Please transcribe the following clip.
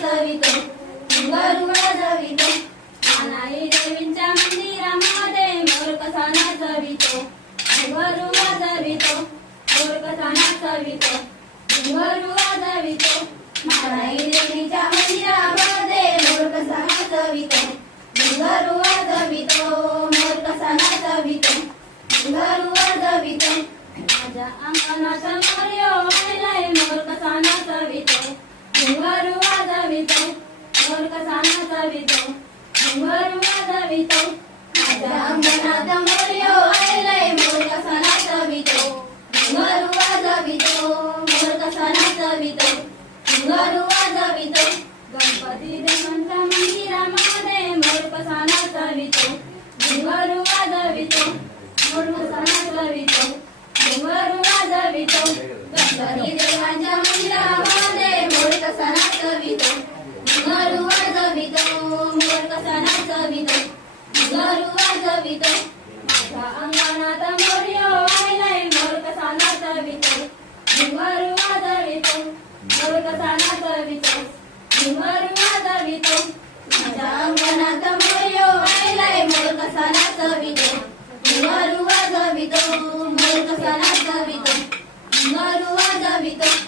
सवितो गरुडा सवितो नानाई देवींच्या मंदिरामध्ये मोर कसा नाचवितो गरुडा सवितो मोर कसा नाचवितो गरुडा सवितो नानाई देवीच्या मंदिरामध्ये मोर कसा नाचवितो गरुडा सवितो मोर कसा ಕವಿತು ಮೂವರು ವಾದವಿತು ಮೂರು ಸಣ ಕವಿತು ಮೂವರು ವಾದವಿತು ಗಂಗರಿಗೆ ವಂಜ ಮುಂಜಾವಾದೆ ಮೂರ್ಖ ಸಣ ಕವಿತು ಮೂವರು ವಾದವಿತು ಮೂರ್ಖ ಸಣ ಕವಿತು ಮೂವರು ವಾದವಿತು ಅಂಗನಾಥ ಮೊರೆಯೋ ಆಯ್ಲೈ ಮೂರ್ಖ ಸಣ ಕವಿತು ಮೂವರು ವಾದವಿತು ಮೂರ್ಖ ಸಣ ಕವಿತು ಮೂವರು ವಾದವಿತು ಅಂಗನಾಥ Bunlar var da bir